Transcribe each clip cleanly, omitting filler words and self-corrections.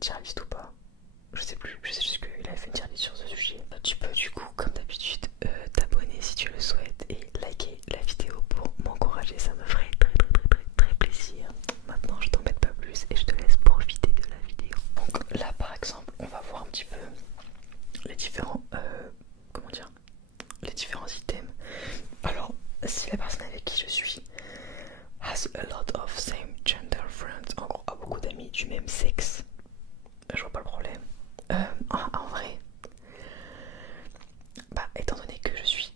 tier list ou pas. Je sais plus, je sais juste qu'il avait fait une tier list sur ce sujet. Tu peux du coup, comme d'habitude, t'abonner si tu le souhaites et liker la vidéo pour m'encourager, ça me ferait très plaisir. Maintenant je t'embête pas plus et je te laisse profiter de la vidéo. Donc là par exemple, on va voir un petit peu les différents, comment dire, les différents items. Alors, si la personne avec qui je suis has a lot of same gender friends, en gros a beaucoup d'amis du même sexe, je vois pas le problème. En vrai, bah étant donné que je suis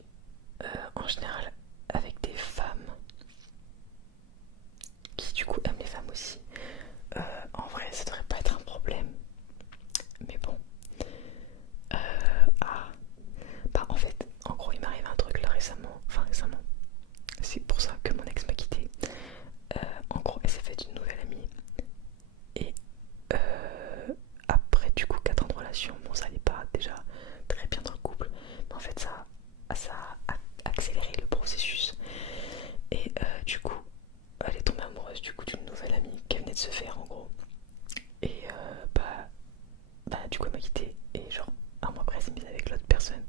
en général avec des femmes qui du coup aiment les femmes aussi, en vrai ça devrait pas être un problème. Mais bon, ah, bah en fait, en gros il m'arrive un truc là récemment, enfin récemment, c'est pour ça que mon ex m'a quitté. En gros elle s'est faite une nouvelle amie et après du coup 4 ans de relation, bon ça allait pas déjà très bien dans le couple, mais en fait ça a accéléré le processus et du coup elle est tombée amoureuse du coup d'une nouvelle amie qu'elle venait de se faire en gros et bah du coup elle m'a quitté et genre un mois après elle s'est mise avec l'autre personne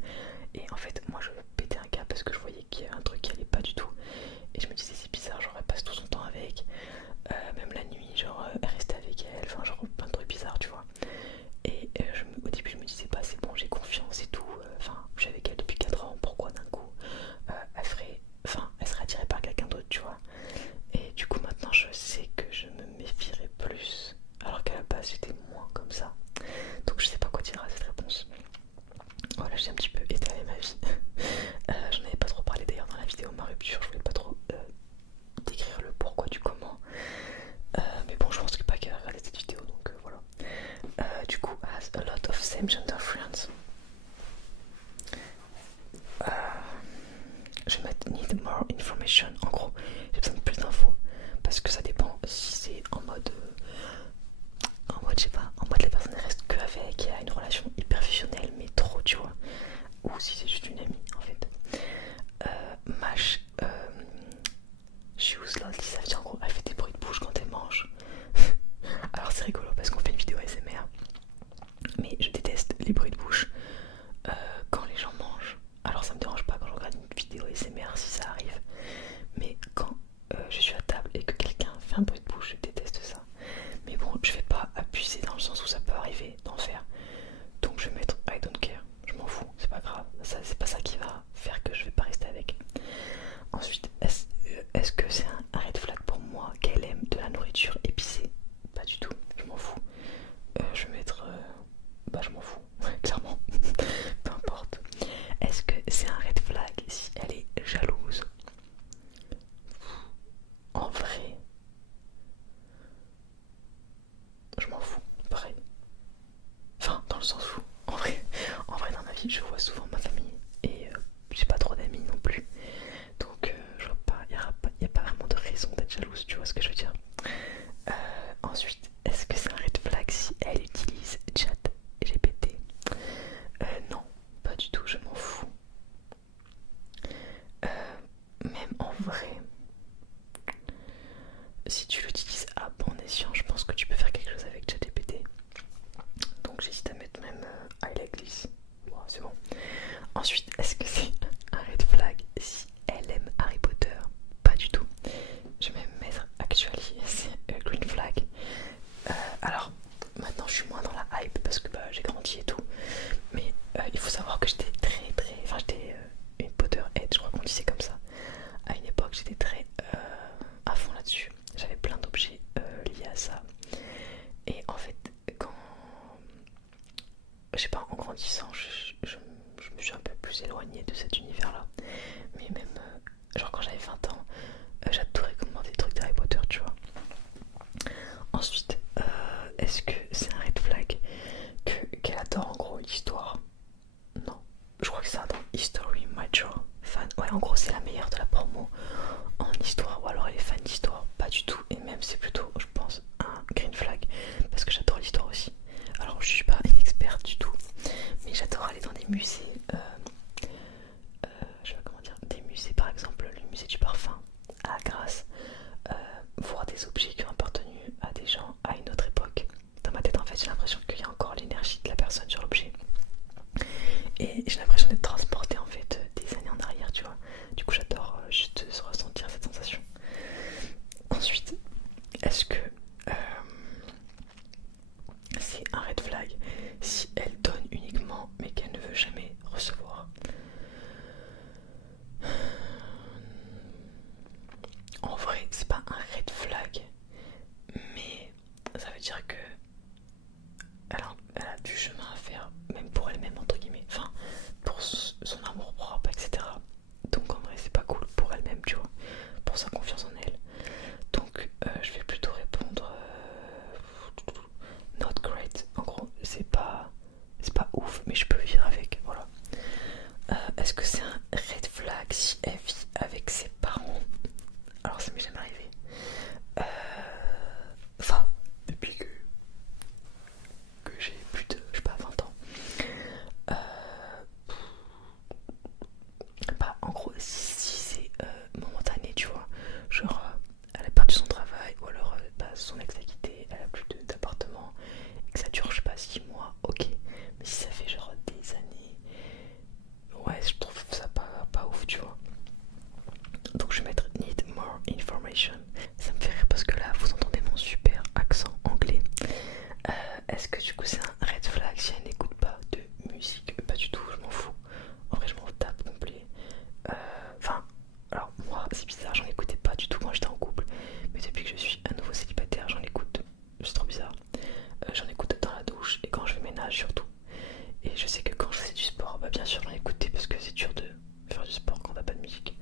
et en fait moi je pétais un câble parce que je voyais qu'il y avait un truc qui allait pas du tout et je me disais c'est bizarre, genre elle passe tout son temps avec, même la nuit genre elle restait avec elle, enfin genre plein de trucs bizarres tu vois. Et au début je me disais pas c'est bon j'ai confiance et tout, enfin je suis avec elle depuis 4 ans, pourquoi d'un coup elle serait attirée par quelqu'un d'autre tu vois. Et du coup maintenant je sais que je me méfierais plus alors qu'à la base j'étais moins comme ça. Donc je sais pas quoi dire à cette réponse. Voilà, j'ai un petit peu étalé ma vie. J'en avais pas trop parlé d'ailleurs dans la vidéo ma rupture, je voulais pas trop décrire le pourquoi du comment. Mais bon je pense que pas qu'elle a regardé cette vidéo donc voilà. Du coup, has a lot of same gender friends. Je vais mettre need more information. En gros, j'ai besoin de plus d'infos parce que ça dépend si c'est en mode je sais pas, en mode la personne reste que avec, il y a une relation hyper fusionnelle mais trop tu vois, ou si c'est juste une amie en fait. Mash, she was lonely, ça veut dire en gros elle fait des bruits de bouche quand elle mange. Alors c'est rigolo parce qu'on fait une vidéo ASMR, mais je déteste les bruits de bouche quand les gens mangent. Alors ça me dérange pas quand je regarde une vidéo ASMR si ça arrive, mais quand je suis à table et que quelqu'un fait un bruit de bouche, je déteste ça. Mais bon, je vais pas abuser dans le sens où ça peut arriver d'en faire. Donc je vais mettre I don't care, je m'en fous, c'est pas grave. Ça, c'est pas ça qui va faire que je vais pas rester avec. Ensuite, est-ce que c'est un red flag pour moi qu'elle aime de la nourriture épicée? Pas du tout, je m'en fous. Je vais mettre... bah je m'en fous, clairement. Peu importe. Est-ce que c'est un red flag si elle est jalouse? En vrai, je m'en fous, pareil. Enfin, dans le sens où, en vrai dans ma vie, je vois souvent ma famille et j'ai pas trop d'amis non plus. Donc, je vois pas, y a pas vraiment de raison d'être jalouse, tu vois ce que je veux dire. Ensuite, est-ce que c'est un red flag si elle utilise chat GPT? Non, pas du tout, je m'en fous. Même en vrai, si tu l'utilises à bon escient, je pense que tu peux faire quelque chose avec ChatGPT. Donc j'hésite à mettre même I like this. Wow, c'est bon. Ensuite, est-ce que c'est un red flag si elle aime Harry Potter? Pas du tout. Je vais même mettre actually, c'est green flag. Alors, maintenant je suis moins dans la hype parce que bah, j'ai grandi et tout. Mais il faut savoir que j'étais enfin j'étais une Potterhead, je crois qu'on disait comme ça. À une époque, j'étais très à fond là-dessus. J'avais plein d'objets liés à ça. Et en fait, quand je sais pas, en grandissant, je me suis un peu plus éloignée de cet univers-là. Mais même, genre quand j'avais 20 ans, j'adorais commenter des trucs d'Harry Potter, tu vois. Ensuite, est-ce que c'est un red flag qu'elle adore en gros l'histoire? Non, je crois que c'est un dans History Major fan. Ouais, en gros, c'est la meilleure de la promo en histoire, ou alors elle est fan d'histoire. Pas du tout, et même c'est plutôt, je pense, un green flag parce que j'adore l'histoire aussi. Alors, je suis pas une experte du tout, mais j'adore aller dans des musées. Je sais pas comment dire, des musées par exemple, le musée du parfum l'impression qu'il y a encore l'énergie de la personne sur l'objet. Et j'ai l'impression d'être transportée en fait des années en arrière, tu vois. Du coup j'adore juste ressentir cette sensation. Ensuite, est-ce que c'est un red flag si elle donne uniquement mais qu'elle ne veut jamais recevoir? En vrai, c'est pas un red flag, mais ça veut dire que elle a du chemin à faire, même pour elle-même, entre guillemets, enfin, pour son amour propre, etc. Donc en vrai, c'est pas cool pour elle-même, tu vois, pour sa confiance en elle. Donc je vais plutôt répondre not great. En gros, c'est pas ouf, mais je peux vivre avec, voilà. Est-ce que c'est un red flag si elle vit avec ses parents? Alors ça m'est jamais arrivé. Enfin, depuis que j'ai plus de, je sais pas, 20 ans. Bah en gros, si c'est momentané, tu vois, genre elle a perdu son travail ou alors bah, son ex a quitté, elle a plus d'appartement et que ça dure, je sais pas, 6 mois, ok. Mais si ça fait genre des années, ouais, je trouve ça pas ouf, tu vois. Donc je vais mettre need more information. Ça me fait rire parce que là vous entendez mon super accent anglais. Est-ce que du coup c'est un red flag si elle n'écoute pas de musique? Pas du tout, je m'en fous. En vrai je m'en tape complet. Enfin, alors moi c'est bizarre, j'en écoutais pas du tout quand j'étais en couple. Mais depuis que je suis à nouveau célibataire, j'en écoute. C'est trop bizarre. J'en écoute dans la douche et quand je ménage surtout. Et je sais que quand je fais du sport, bah bien sûr j'en écoutais parce que c'est dur de faire du sport quand t'as pas de musique.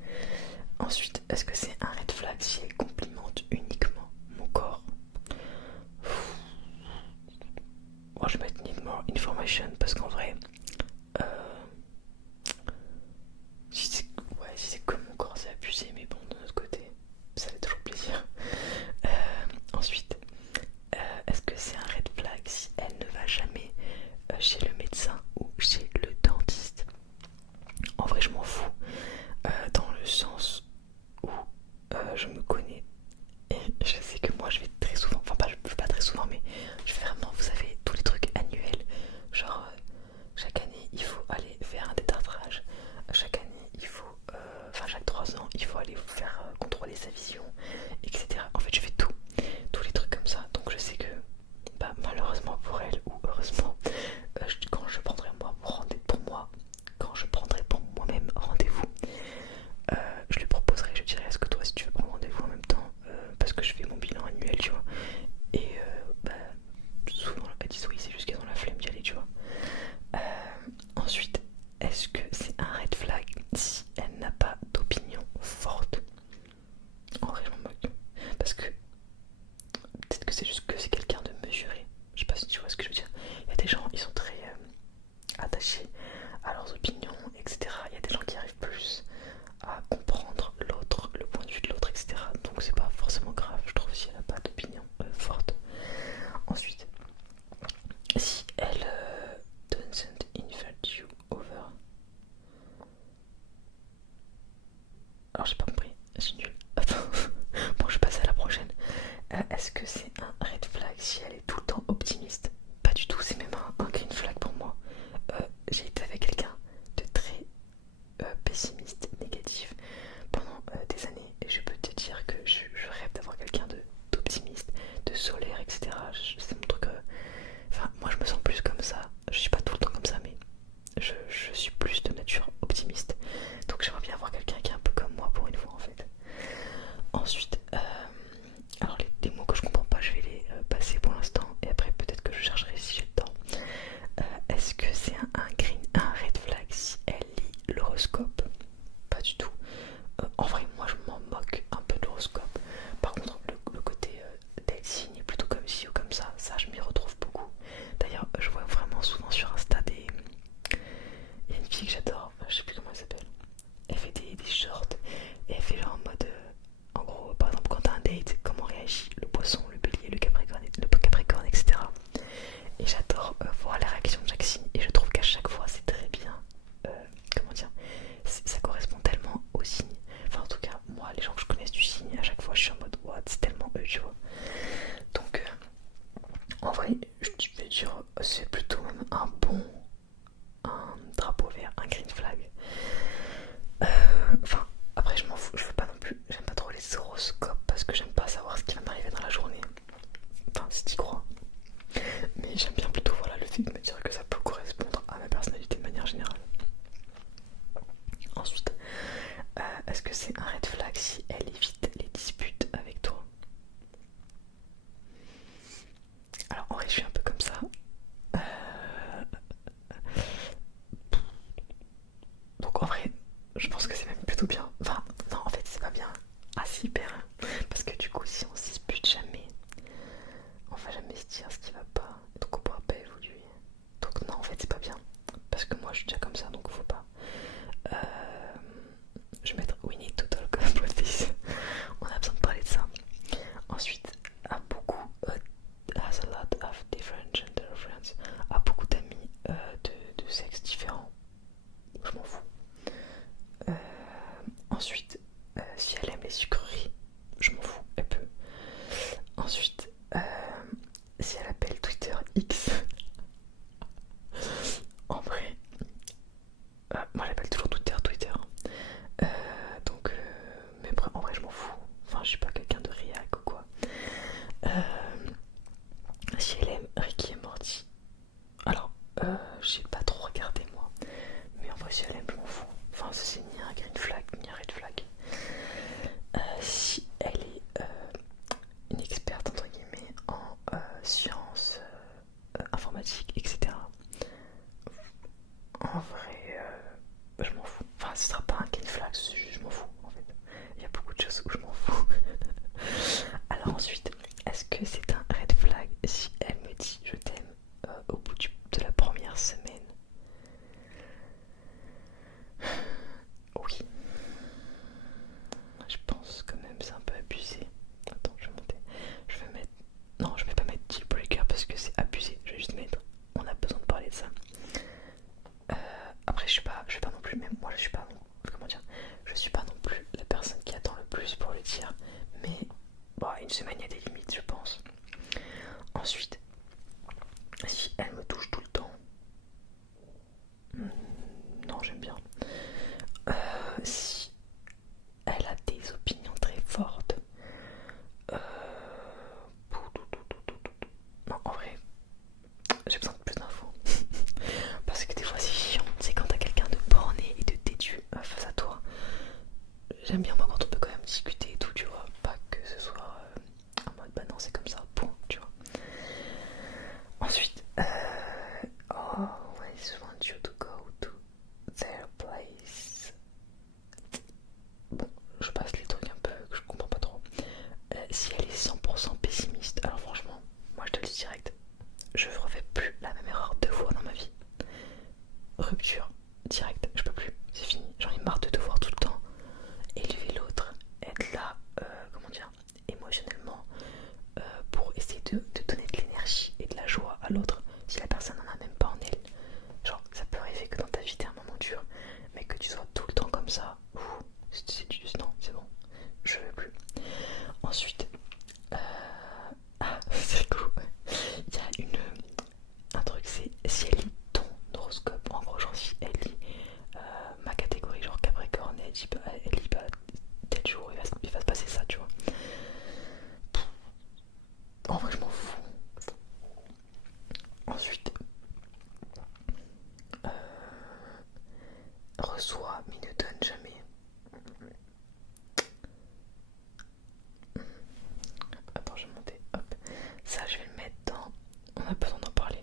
Ensuite, est-ce que c'est un red flag si elle complimente uniquement mon corps? Moi je vais mettre need more information parce qu'en vrai, euh, si c'est que mon corps c'est abusé, mais bon, de notre côté, ça fait toujours plaisir. Ensuite, est-ce que c'est un red flag si elle ne va jamais chez le médecin ou chez le dentiste? En vrai, je m'en fous, dans le sens où je me connais et je sais que moi je vais très souvent, enfin pas, je vais pas très souvent, mais je fais vraiment, vous savez, tous les trucs annuels, genre livre, c'est plutôt même un drapeau vert, un green flag. Enfin, après je m'en fous, je veux pas non plus, j'aime pas trop les horoscopes parce que j'aime pas savoir ce qui va m'arriver dans la journée. Enfin, si t'y crois. Mais j'aime bien plutôt voilà, le fait de me dire que ça peut correspondre à ma personnalité de manière générale. Ensuite, est-ce que c'est un red flag si elle évite les disputes avec toi? Alors en vrai, je suis un peu comme ça. Donc en vrai, je pense que c'est même plutôt bien. Enfin, non, en fait, c'est pas bien. Ah, c'est hyper. Parce que du coup, si on se dispute jamais, on va jamais se dire ce qui va pas. Donc on pourra pas évoluer. Donc non, en fait, c'est pas bien. Parce que moi, je suis déjà comme ça, donc faut pas. Je vais mettre We need to talk about this. On a besoin de parler de ça. Ensuite, a beaucoup has a lot of different gender friends. A beaucoup d'amis de sexes différents. Je m'en fous. Ensuite, si elle aime les sucreries, je m'en fous, elle peut. Ensuite, si elle appelle Twitter X, en vrai, moi j'appelle toujours Twitter Twitter. Donc, mais après, en vrai, je m'en fous. Enfin, je suis pas quelqu'un de réac ou quoi. Si elle aime Ricky et Morty, alors, j'ai pas trop regardé moi. Mais en vrai, si elle aime, je m'en fous. Enfin, ça c'est ni un green flag, ni un red flag. Si elle est une experte, entre guillemets, en sciences informatiques, etc. En vrai, je m'en fous. Enfin, ce sera pas un green flag, c'est juste je m'en fous en fait. Il y a beaucoup de choses où je m'en fous. Alors ensuite, est-ce que c'est un red flag si elle me dit je t'aime au bout de la première semaine? Oui. Je pense quand même c'est un peu abusé. Attends, je vais monter. Je vais mettre. Non, je vais pas mettre deal breaker parce que c'est abusé. Je vais juste mettre. On a besoin de parler de ça. Après, je suis pas non plus. Même moi, je suis pas. Comment dire? Je suis pas non plus la personne qui attend le plus pour le dire. Mais bon, une semaine, il y a des limites, je pense. Ensuite, si elle me touche tout le temps. Non, j'aime bien. Si elle a des opinions très fortes. Non, en vrai, j'ai besoin de plus d'infos. Parce que des fois c'est chiant, c'est quand t'as quelqu'un de borné et de têtu face à toi. J'aime bien moi quand on peut quand même discuter et tout, tu vois. Pas que ce soit en mode bah non c'est comme ça, point, tu vois. Ensuite, oh, always want you to go to their place. Bon, je passe les trucs un peu que je comprends pas trop. Si elle est 100% pessimiste, alors franchement, moi je te le dis direct, je refais plus la même erreur 2 fois dans ma vie. Rupture, direct, je peux plus, c'est fini. J'en ai marre de devoir tout le temps élever l'autre, être là, comment dire, émotionnellement, pour essayer de donner de l'énergie et de la joie à l'autre si la personne n'en a même pas en elle. Genre, ça peut arriver que dans ta vie t'aies un moment dur, mais que tu sois tout le temps comme ça, c'est juste non, c'est bon, je veux plus. Ensuite, c'est cool. Il y a un truc, c'est si elle lit ton horoscope, en gros, genre si elle lit ma catégorie, genre Capricorne, elle lit pas tel jour, il va se passer ça, tu vois. En vrai, je m'en fous. Ensuite, reçoit mais ne donne jamais. Attends, je vais monter. Hop. Ça, je vais le mettre dans. On a besoin d'en parler.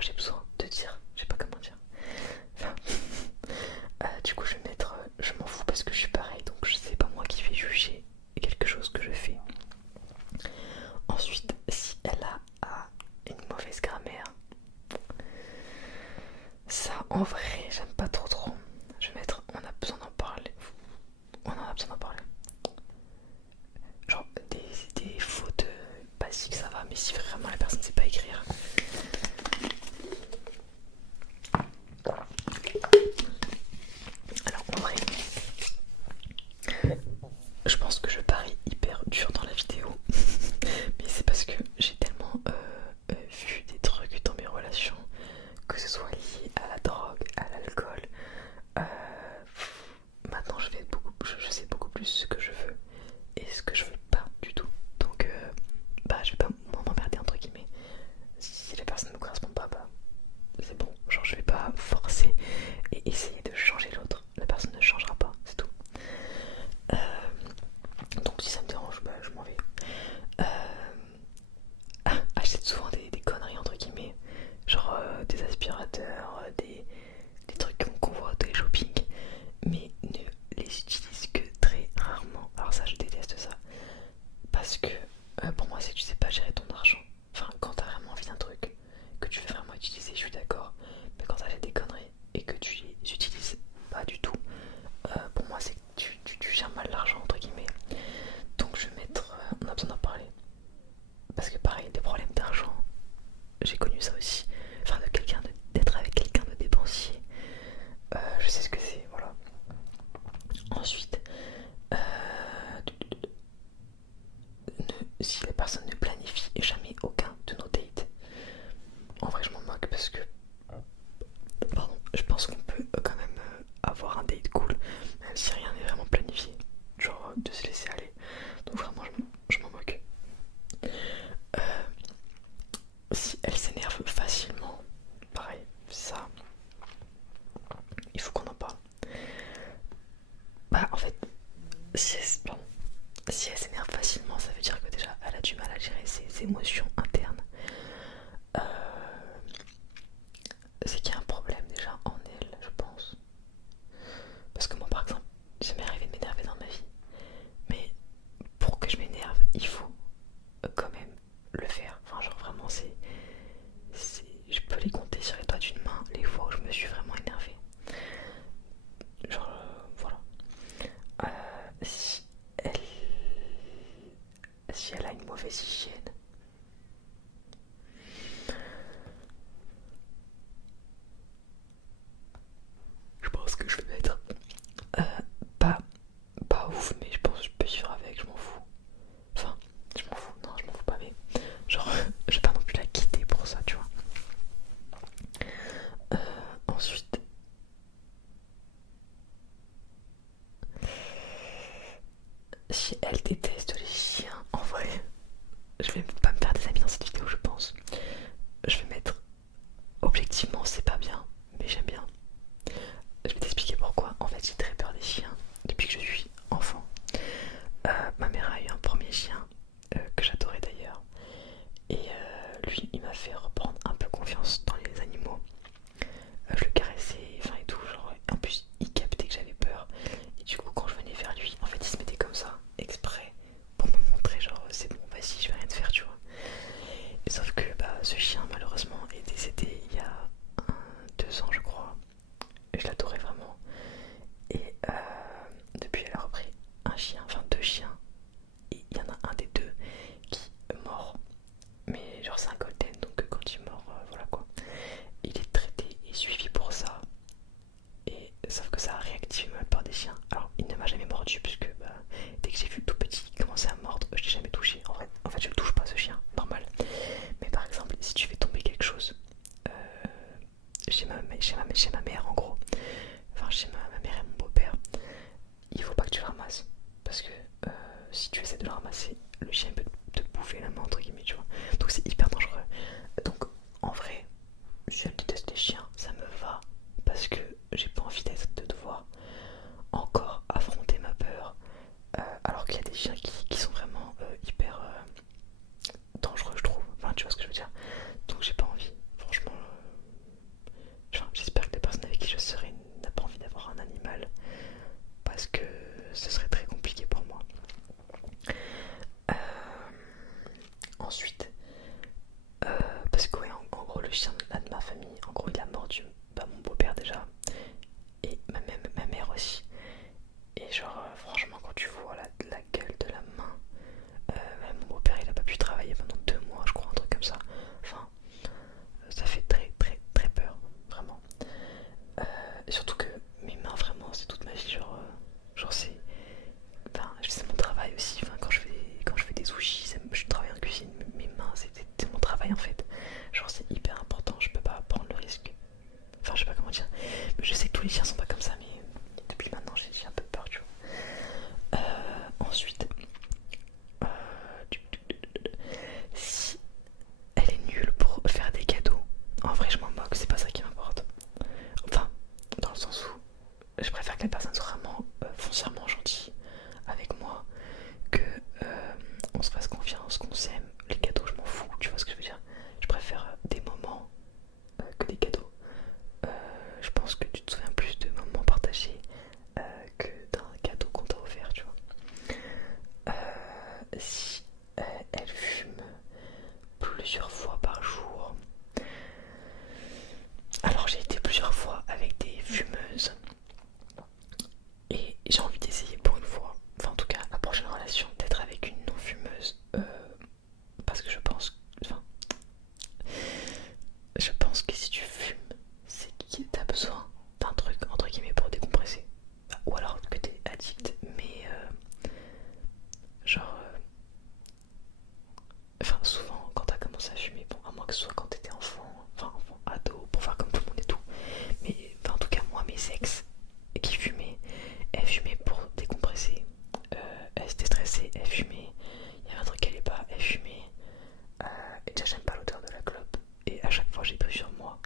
moi j'ai besoin de dire, je sais pas comment dire. Enfin, du coup je vais mettre je m'en fous parce que je suis pareil, donc c'est pas moi qui vais juger quelque chose que je fais. Ensuite, si elle a une mauvaise grammaire, ça en vrai j'aime pas trop. Je vais mettre on a besoin d'en parler. On en a besoin d'en parler. Genre des fautes basiques ça va, mais si vraiment la personne sait pas écrire. Alors en vrai, je pense que je parie hyper dur dans la vidéo, mais c'est parce que j'ai tellement vu des trucs dans mes relations, que ce soit lié à la drogue, à l'alcool. euh, Maintenant je sais beaucoup plus ce que je veux et ce que je veux pas du tout. Donc bah je vais pas m'emmerder entre guillemets. Si la personne ne me correspond pas, bah c'est bon. Genre je vais pas forcer et essayer de changer l'autre. La personne ne changera pas, c'est tout. Donc si ça me dérange, bah je m'en vais. Achète souvent des conneries entre guillemets. Genre des aspirateurs, des trucs qu'on voit au télé-shopping. Mais ne les utilise que très rarement. Alors ça je déteste ça. Parce que pour moi c'est que tu sais pas gérer ton argent. Enfin quand t'as vraiment envie d'un truc que tu veux vraiment utiliser, je suis d'accord. Mais quand t'achètes des conneries et que tu les utilises pas du tout, pour moi c'est que tu gères mal l'argent entre guillemets. Donc je vais mettre on a besoin d'en parler. Parce que pareil, des problèmes d'argent, j'ai connu ça aussi. Enfin d'être avec quelqu'un de dépensier. Je sais ce que c'est, voilà. Ensuite, si la personne ne planifie jamais aucun de nos dates, en vrai je m'en moque parce que pardon, je pense qu'on peut quand même avoir un date cool même si rien n'est vraiment planifié, genre de se laisser aller. Donc vraiment je m'en moque. Si elle s'énerve facilement, pareil, ça il faut qu'on en parle. Bah en fait si elle s'énerve facilement, ça veut dire que déjà elle a du mal à gérer ses émotions internes. Euh, c'est qu'il y a un problème déjà en elle, je pense. Parce que moi par exemple, ça m'est arrivé de m'énerver dans ma vie. Mais pour que je m'énerve, il faut quand même le faire. Enfin genre vraiment je peux les compter sur les doigts d'une main les fois où je me suis vraiment énervée. Genre voilà. Si elle si elle a une mauvaise hygiène, je pense que je vais mettre euh, pas, pas ouf, mais je pense que je peux vivre avec, je m'en fous. Enfin, je m'en fous, non, je m'en fous pas, mais genre, je vais pas non plus la quitter pour ça, tu vois. Ensuite, si elle déteste les chiens, en vrai, je vais pas me faire des amis dans cette vidéo, je pense. Je vais mettre objectivement, c'est pas bien, mais j'aime bien. Je vais t'expliquer pourquoi. En fait, j'ai très peur des chiens depuis que je suis enfant. Ma mère a eu un premier chien que j'adorais d'ailleurs. Et lui, il m'a fait reprendre un peu confiance dans les animaux. Je le caressais, enfin et tout. Genre, en plus, il captait que j'avais peur. Et du coup, quand je venais vers lui, en fait, il se mettait comme ça, exprès, pour me montrer, genre, c'est bon, vas-y, je vais rien te faire, tu vois. Et sauf que bah, ce chien, malheureusement, est décédé il y a 2 ans, je crois. Et je l'adorais vraiment. Et depuis, elle a repris un chien, enfin 2 chiens. Et il y en a un des deux qui est mort. Mais genre, c'est un golden, donc quand il meurt, voilà quoi. Il est traité et suivi pour ça. Et sauf que ça a réactivé ma peur des chiens. Alors, il ne m'a jamais mordu, puisque bah, dès que j'ai vu le tout petit commencer à mordre, je l'ai jamais touché. En fait, je le touche pas, ce chien, normal. Mais par exemple, si tu fais tomber quelque chose chez ma mère, en gros, enfin chez ma mère et mon beau-père, il faut pas que tu le ramasses. Parce que si tu essaies de le ramasser, le chien peut te bouffer la main, entre guillemets, tu vois. Donc c'est hyper dangereux. Donc en vrai, si elle déteste les chiens, ça me va. Parce que j'ai pas envie de devoir encore affronter ma peur. Alors qu'il y a des chiens qui sont vraiment hyper dangereux, je trouve. Enfin, tu vois ce que je veux dire. Donc j'ai pas envie. le chien là, de ma famille, en gros, il a mordu mon beau-père déjà, et ma mère aussi. Et genre, franchement, quand tu vois la gueule de la main, même mon beau-père, il a pas pu travailler pendant 2 mois, je crois, un truc comme ça. Enfin, ça fait très très très peur, vraiment. Et surtout que mes mains, vraiment, c'est toute ma vie, genre c'est mon travail aussi. Enfin, quand je fais des sushis, je travaille en cuisine, mes mains, c'est mon travail en fait. Genre, c'est hyper important, je peux pas prendre le risque. Enfin, je sais pas comment dire. Mais je sais que tous les chiens sont pas comme ça, mais depuis maintenant, j'ai un peu peur, tu vois. Ensuite, euh, si elle est nulle pour faire des cadeaux, en vrai, je m'en moque, c'est pas ça qui m'importe. Enfin, dans le sens où je préfère que la personne soit vraiment foncièrement gentille avec moi, que on se fasse confiance, qu'on s'aime. Les cadeaux, je m'en fous, tu vois ce que je veux dire. Je préfère des moments que des cadeaux. Je pense que tu te souviens plus de moments partagés que d'un cadeau qu'on t'a offert, tu vois. Si elle fume plusieurs fois par jour, alors j'ai été plusieurs fois avec des fumeuses et j'ai envie d'essayer pour une fois, enfin en tout cas la prochaine relation, d'être avec une non fumeuse, parce que je pense que si tu fumes, c'est que t'as besoin d'un truc entre guillemets pour décompresser, ou alors que t'es addict, mais genre enfin souvent quand t'as commencé à fumer, bon à moins que ce soit quand t'étais enfant, enfin enfant, ado, pour faire comme tout le monde et tout, mais enfin, en tout cas moi mes ex qui fumaient, elles fumaient pour décompresser, elles étaient stressées, elles fumaient, il y avait un truc qui allait pas, elles fumaient, et déjà j'aime pas l'odeur de la clope, et à chaque fois j'ai pris sur moi,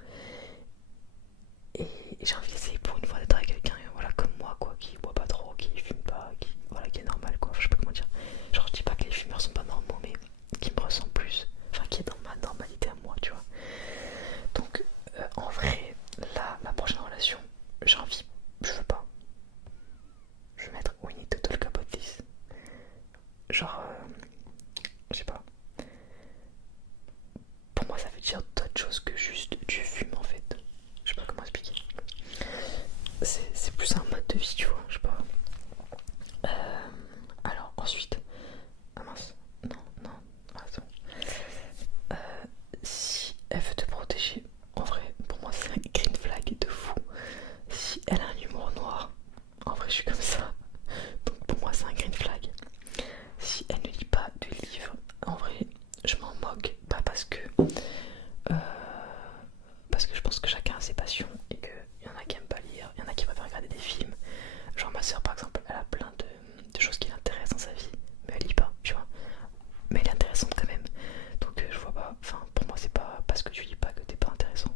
et j'ai envie d'essayer pour une fois d'être avec quelqu'un, voilà, comme moi quoi, qui boit pas trop, qui fume pas, voilà, qui est normal quoi, je sais pas comment dire, genre je dis pas que les fumeurs sont pas normaux, mais qui me ressemble plus, enfin qui est dans ma normalité à moi, tu vois. Donc en vrai, là, la prochaine relation, j'ai envie, je veux pas. Je vais mettre We need to talk about this. Genre, je sais pas. Pour moi, ça veut dire d'autres choses que juste tu fumes en fait. Je sais pas comment expliquer. C'est plus un mode de vie, tu vois, je sais pas. Alors ensuite, ah mince, non, attends. Si elle veut te protéger, en vrai, pour moi c'est un green flag de fou. Si elle a un humour noir, en vrai je suis comme ça. Donc pour moi c'est un green flag. Si elle ne lit pas de livres, en vrai je m'en moque. Pas parce que je pense que chacun a ses passions et qu'il y en a qui aiment pas lire, il y en a qui préfèrent regarder des films. Genre ma soeur par exemple, elle a plein de choses qui l'intéressent dans sa vie, mais elle lit pas, tu vois. Mais elle est intéressante quand même. Donc je vois pas, enfin pour moi c'est pas parce que tu lis pas que t'es pas intéressant.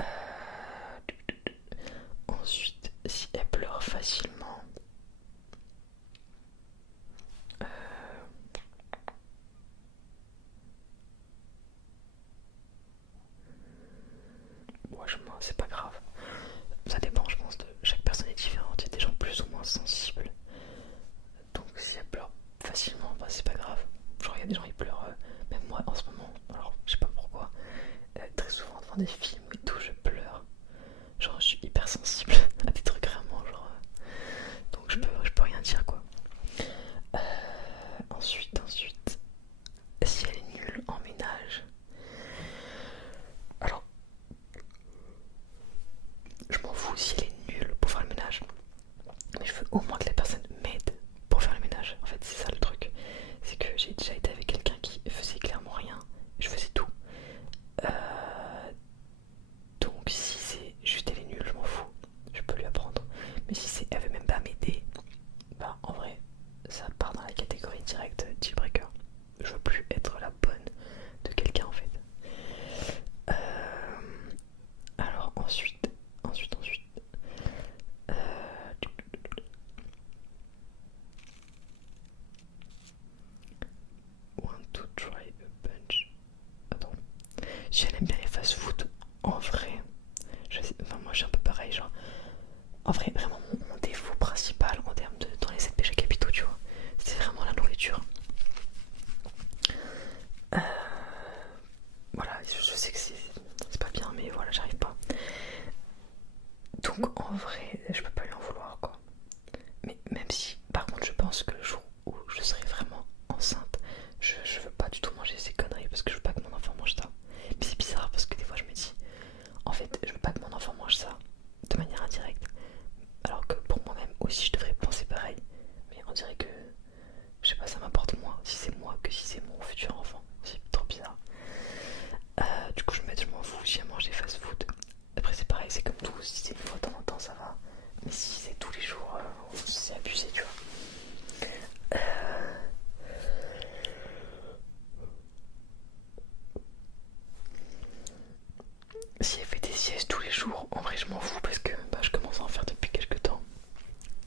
Euh, Ensuite, si elle pleure facilement, euh, c'est pas grave. Ça dépend, je pense, de chaque personne est différente. Il y a des gens plus ou moins sensibles. Donc si elle pleure facilement, bah, c'est pas grave. Genre il y a des gens qui pleurent, même moi en ce moment, alors je sais pas pourquoi, très souvent devant des films et tout, je pleure. Genre je suis hyper sensible à des trucs vraiment, genre. Donc je peux rien dire quoi. Ensuite, si elle est nulle en ménage, alors je m'en fous si elle est nulle pour faire le ménage, mais je veux au moins que la personne m'aide pour faire le ménage. En fait, c'est ça le truc. C'est que j'ai déjà été avec quelqu'un qui faisait clairement rien, je faisais tout. Donc si c'est juste elle est nulle, je m'en fous, je peux lui apprendre. Mais si elle veut même pas m'aider, bah en vrai, ça part dans la catégorie directe deal breaker. Je veux plus être la bonne de quelqu'un en fait. Alors ensuite, euh, want to try a bunch. Attends. Si elle aime bien les fast food, en vrai, enfin moi j'ai un peu pareil, genre. En vrai, vraiment mon défaut principal en termes de dans les 7 péchés capitaux, tu vois, c'est vraiment la nourriture. Voilà, je sais que c'est en vrai, je peux pas lui en vouloir quoi. Mais même si, par contre, je pense que le jour où je serai vraiment enceinte, je veux pas du tout manger ces conneries parce que je veux pas que mon enfant mange ça. Mais c'est bizarre parce que des fois je me dis, en fait, je veux pas que mon enfant mange ça de manière indirecte. Alors que pour moi-même aussi, je devrais penser pareil. Mais on dirait que, je sais pas, ça m'importe moins si c'est moi que si c'est mon futur enfant. C'est trop bizarre. Du coup, je m'en fous si elle mange des fast-food. Après, c'est pareil, c'est comme tout. Si c'est une fois de temps en temps, ça va. Mais si c'est tous les jours, c'est abusé, tu vois. Si elle fait des siestes tous les jours, en vrai, je m'en fous parce que bah, je commence à en faire depuis quelques temps.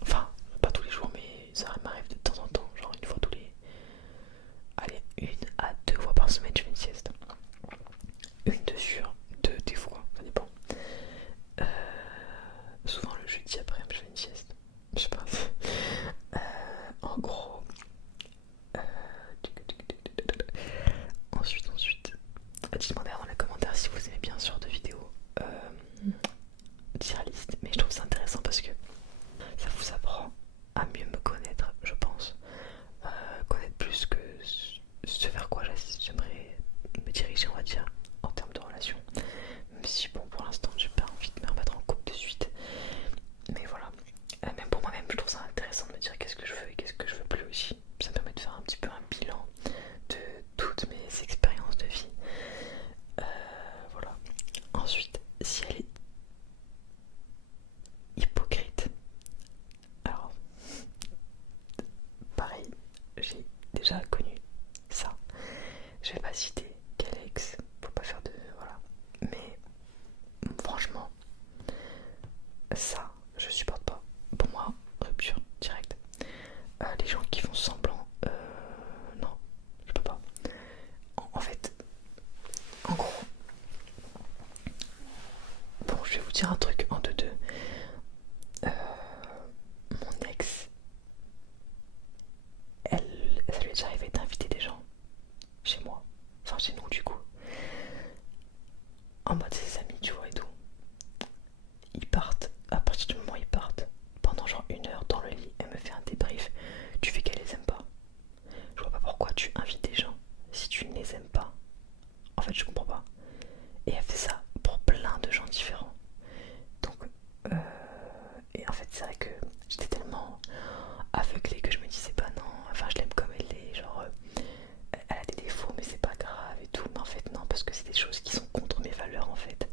Enfin, pas tous les jours, mais ça m'arrive de temps en temps. Genre une fois tous les. Allez, 1 à 2 fois par semaine, je fais une sieste. Une de sûre, deux des fois, ça dépend. Euh, Souvent le jeudi après, je fais une sieste. Je sais pas. En gros. euh, Ensuite, dites-moi d'ailleurs dans les commentaires si vous aimez bien ce genre de vidéo tier list, mais je trouve ça intéressant parce que ça vous apprend à mieux me connaître, je pense. Connaître plus que ce vers quoi j'aimerais me diriger, on va dire, en termes de relation. Même si, bon, pour l'instant, j'ai pas envie de me remettre en couple de suite. Mais voilà, même pour moi-même, je trouve ça intéressant de me dire qu'est-ce que je veux et qu'est-ce que je veux plus aussi. Ça me permet de faire un petit peu un bilan de toutes mes expériences de vie. Voilà. Ensuite, si elle est hypocrite, alors, pareil, j'ai déjà connu ça. Je vais pas citer quel ex, faut pas faire de. Voilà. Mais franchement, ça, je supporte pas. Pour moi, rupture directe. Les gens qui font semblant, non, je peux pas. En fait, en gros, bon, je vais vous dire un truc en deux. Mon ex, ça lui est déjà arrivé d'inviter des gens chez moi, enfin chez nous du coup, en mode ses amis, tu vois, et tout. Ils partent, à partir du moment où ils partent, pendant genre 1 heure dans le lit, elle me fait un débrief. Tu fais qu'elle les aime pas. Je vois pas pourquoi tu invites des gens si tu ne les aimes pas. En fait, je comprends pas. Et elle fait ça pour plein de gens différents. Donc, et en fait, c'est vrai que j'étais tellement aveuglée que je me disais, bah non, enfin, je l'aime comme elle est. Genre, elle a des défauts, mais c'est pas grave et tout. Mais en fait, non, parce que c'est des choses qui sont contre mes valeurs, en fait.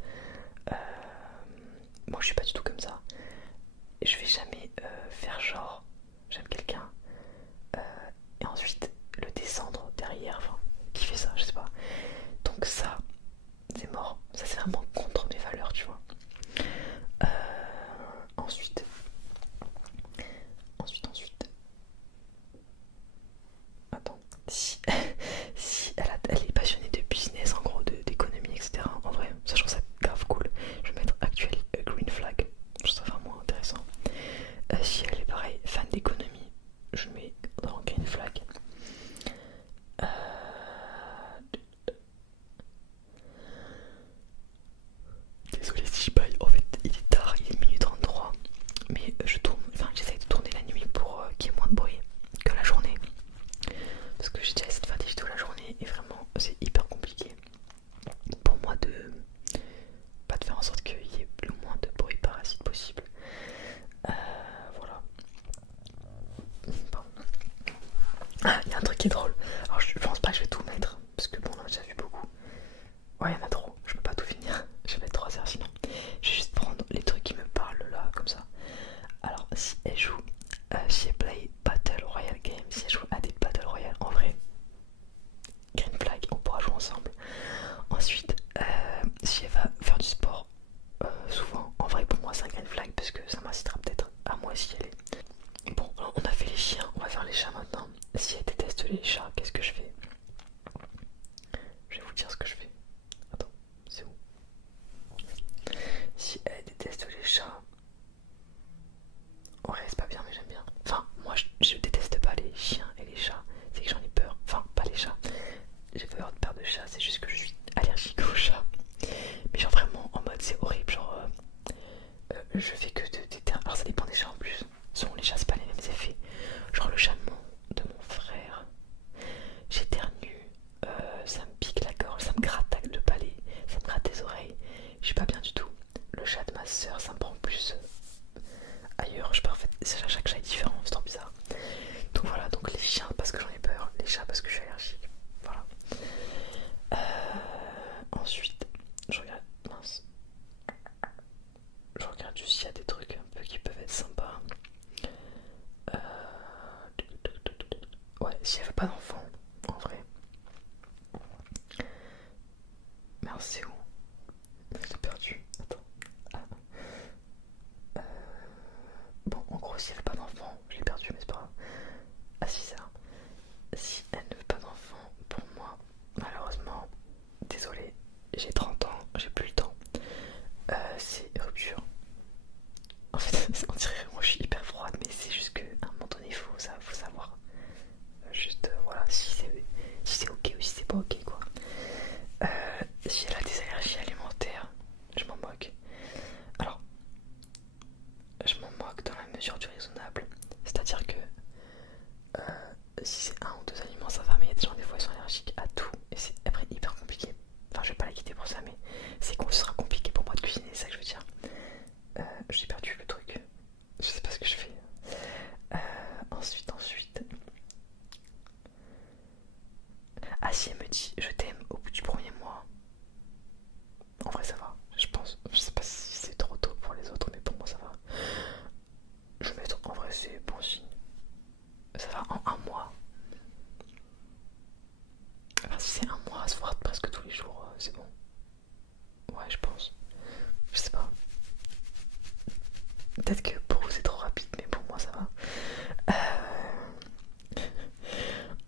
j'ai 30 ans, j'ai plus le temps. C'est rupture. En fait, on dirait moi je suis hyper froide, mais c'est juste qu'à un moment donné, faut savoir. Juste, voilà, si c'est ok ou si c'est pas ok, quoi. Si elle a des allergies alimentaires, je m'en moque. Alors, je m'en moque dans la mesure du raisonnable. C'est-à-dire que si c'est un ou deux aliments, ça va, mais il y a des gens, des fois, ils sont allergiques à tout. Et c'est après hyper compliqué. Enfin, je vais pas la quitter pour ça, mais ce sera compliqué pour moi de cuisiner, c'est ça que je veux dire. J'ai perdu le truc. Je sais pas ce que je fais. Ensuite. Ah, si elle me dit je t'aime au bout du premier mois, en vrai, ça va. Je pense. Je sais pas si c'est trop tôt pour les autres, mais pour moi, ça va. Je vais mettre en vrai, c'est bon signe. Ça va en un mois. Enfin, si c'est un mois à se voir presque tous les jours, c'est bon. Ouais, je pense. Je sais pas. Peut-être que pour vous c'est trop rapide, mais pour moi ça va.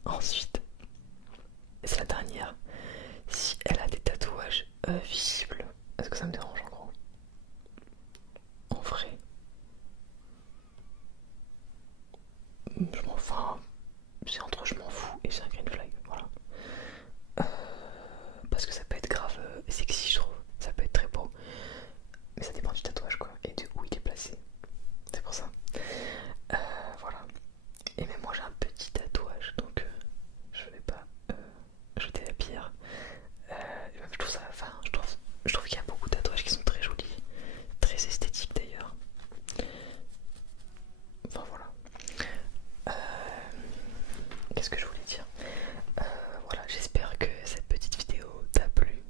Ensuite, c'est la dernière. Si elle a des tatouages visibles, est-ce que ça me dérange en gros? En vrai, enfin, c'est entre je m'en fous et c'est un green flag, voilà. Parce que ça peut être grave sexy, je trouve. Ça peut être très beau, mais ça dépend du tatouage quoi et de où il est placé. C'est pour ça. Voilà. Et même moi j'ai un petit tatouage, donc je vais pas jeter la pierre. Et même, je trouve ça, enfin, je trouve qu'il y a beaucoup de tatouages qui sont très jolis, très esthétiques d'ailleurs. Enfin voilà. Qu'est-ce que je voulais dire? Voilà, j'espère que cette petite vidéo t'a plu.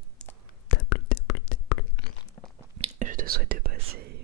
Je te souhaite de passer